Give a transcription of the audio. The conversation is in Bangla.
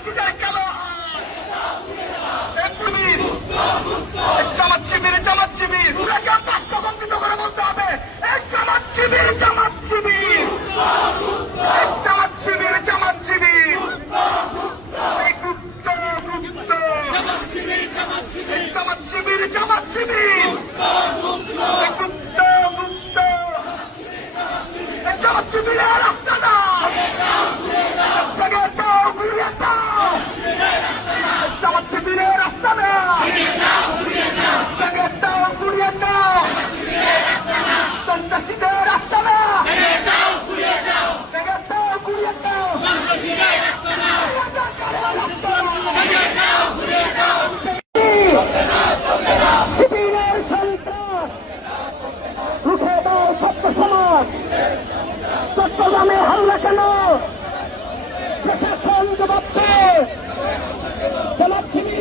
সন্ত্রাসীদের কালো পুলিশ জামাত শিবির বাস্তবায়িত করে বলতে হবে জামাত শিবির জামাত শিবির জামাত শিবির জামাত শিবির জামাত শিবির জামাত শিবির জামাত শিবিরের রাস্তা দাও জামাত শিবিরের রাস্তা দাও সন্ত্রাসীদের রাস্তা দাও শিবিরের সন্ত্রাস রুখে দাও সত্য সমাজ চট্টগ্রামে হামলা কেন প্রশাসন জবাব দেয় জামাত শিবির